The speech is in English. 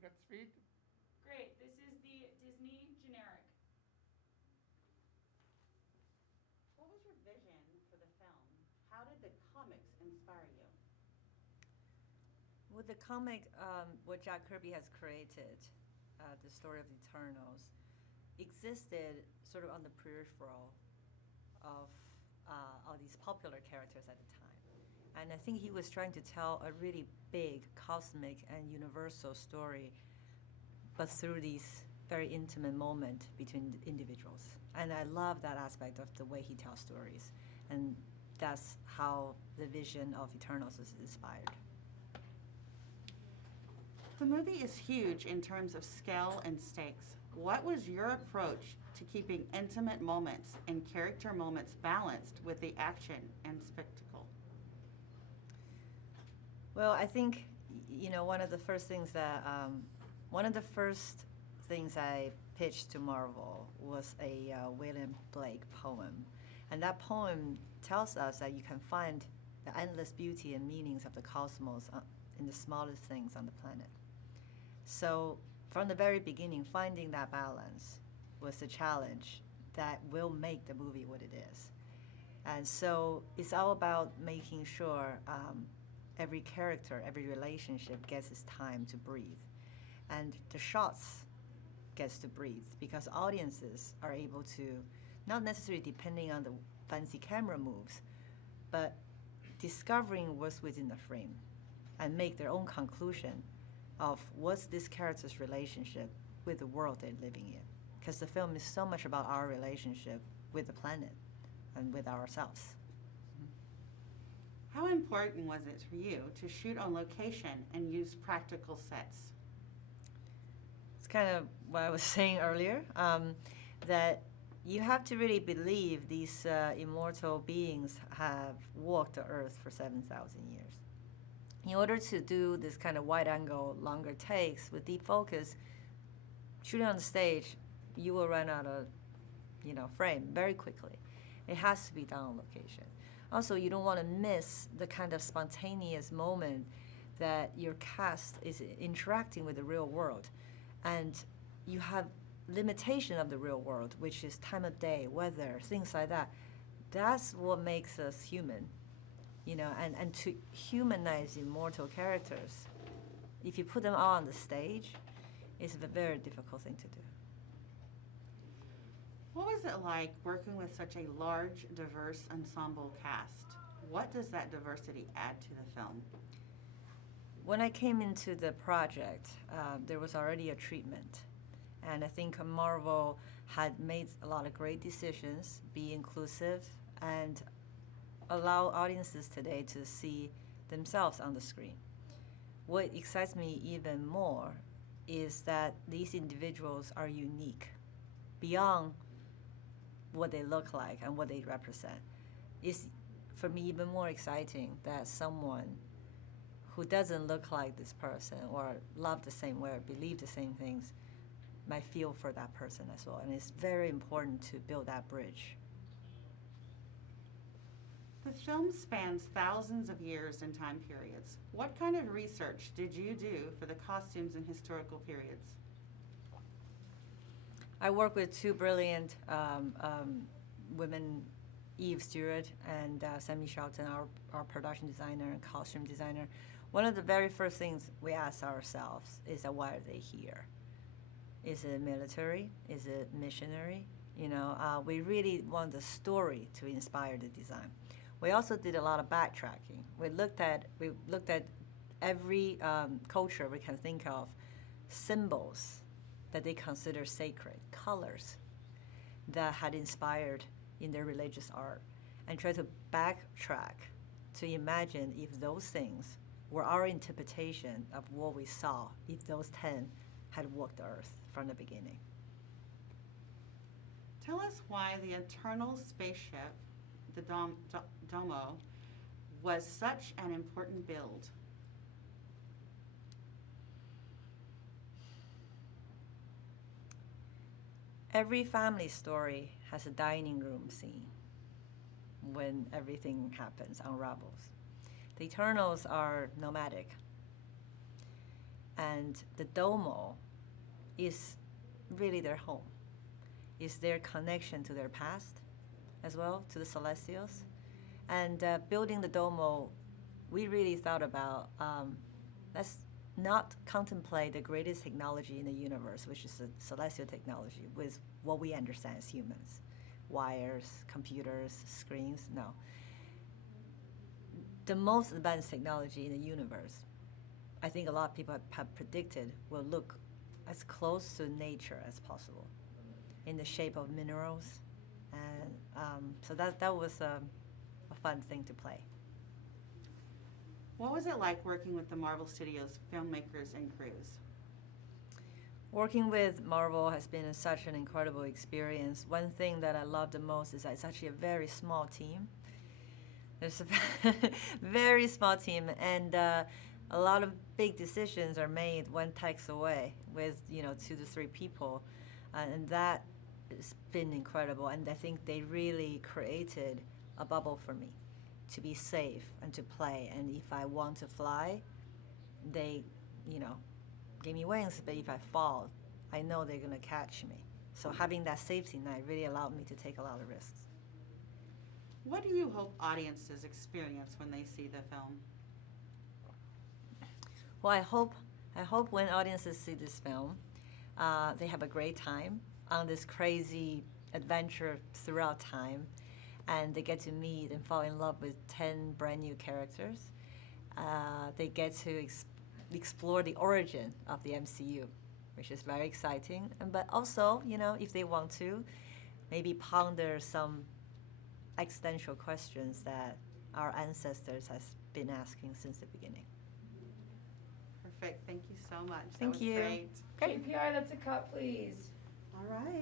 got speed? Great. This is the Disney generic. What was your vision for the film? How did the comics inspire you? With the comic, what Jack Kirby has created, the story of the Eternals, existed sort of on the peripheral of all these popular characters at the time. And I think he was trying to tell a really big, cosmic, and universal story, but through these very intimate moments between individuals. And I love that aspect of the way he tells stories. And that's how the vision of Eternals is inspired. The movie is huge in terms of scale and stakes. What was your approach to keeping intimate moments and character moments balanced with the action and spectacle? Well, I think, one of the first things I pitched to Marvel was a William Blake poem. And that poem tells us that you can find the endless beauty and meanings of the cosmos in the smallest things on the planet. So from the very beginning, finding that balance was the challenge that will make the movie what it is. And so it's all about making sure every character, every relationship gets its time to breathe. And the shots gets to breathe because audiences are able to, not necessarily depending on the fancy camera moves, but discovering what's within the frame and make their own conclusion of what's this character's relationship with the world they're living in. Because the film is so much about our relationship with the planet and with ourselves. How important was it for you to shoot on location and use practical sets? It's kind of what I was saying earlier, that you have to really believe these immortal beings have walked the earth for 7,000 years. In order to do this kind of wide angle, longer takes with deep focus, shooting on the stage, you will run out of frame very quickly. It has to be done on location. Also, you don't want to miss the kind of spontaneous moment that your cast is interacting with the real world. And you have limitation of the real world, which is time of day, weather, things like that. That's what makes us human, and to humanize immortal characters, if you put them all on the stage, it's a very difficult thing to do. What was it like working with such a large, diverse ensemble cast? What does that diversity add to the film? When I came into the project, there was already a treatment. And I think Marvel had made a lot of great decisions, be inclusive, and allow audiences today to see themselves on the screen. What excites me even more is that these individuals are unique beyond what they look like and what they represent. It's, for me, even more exciting that someone who doesn't look like this person or love the same way or believe the same things might feel for that person as well. And it's very important to build that bridge. The film spans thousands of years and time periods. What kind of research did you do for the costumes in historical periods? I work with two brilliant women, Eve Stewart and Sammy Shelton, our production designer and costume designer. One of the very first things we ask ourselves is that why are they here? Is it military? Is it missionary? We really want the story to inspire the design. We also did a lot of backtracking. We looked at every culture we can think of, symbols that they consider sacred, colors that had inspired in their religious art, and try to backtrack to imagine if those things were our interpretation of what we saw if those 10 had walked the earth from the beginning. Tell us why the Eternal spaceship, the Domo, was such an important build. Every family story has a dining room scene when everything happens, unravels. The Eternals are nomadic. And the domo is really their home. It's their connection to their past as well, to the celestials. And building the domo, we really thought about, let's not contemplate the greatest technology in the universe, which is the celestial technology, with what we understand as humans. Wires, computers, screens, no. The most advanced technology in the universe, I think a lot of people have predicted, will look as close to nature as possible in the shape of minerals. And so that was a fun thing to play. What was it like working with the Marvel Studios filmmakers and crews? Working with Marvel has been such an incredible experience. One thing that I love the most is that it's actually a very small team. There's a very small team, and a lot of big decisions are made one text away with 2 to 3 people, and that has been incredible. And I think they really created a bubble for me to be safe and to play. And if I want to fly, they, give me wings. But if I fall, I know they're gonna catch me. So having that safety net really allowed me to take a lot of risks. What do you hope audiences experience when they see the film? Well, I hope when audiences see this film, they have a great time on this crazy adventure throughout time, and they get to meet and fall in love with 10 brand new characters. They get to explore the origin of the MCU, which is very exciting. But also, if they want to, maybe ponder some existential questions that our ancestors has been asking since the beginning. Perfect. Thank you so much. Thank that was you. Great. KPI, that's a cut, please. All right.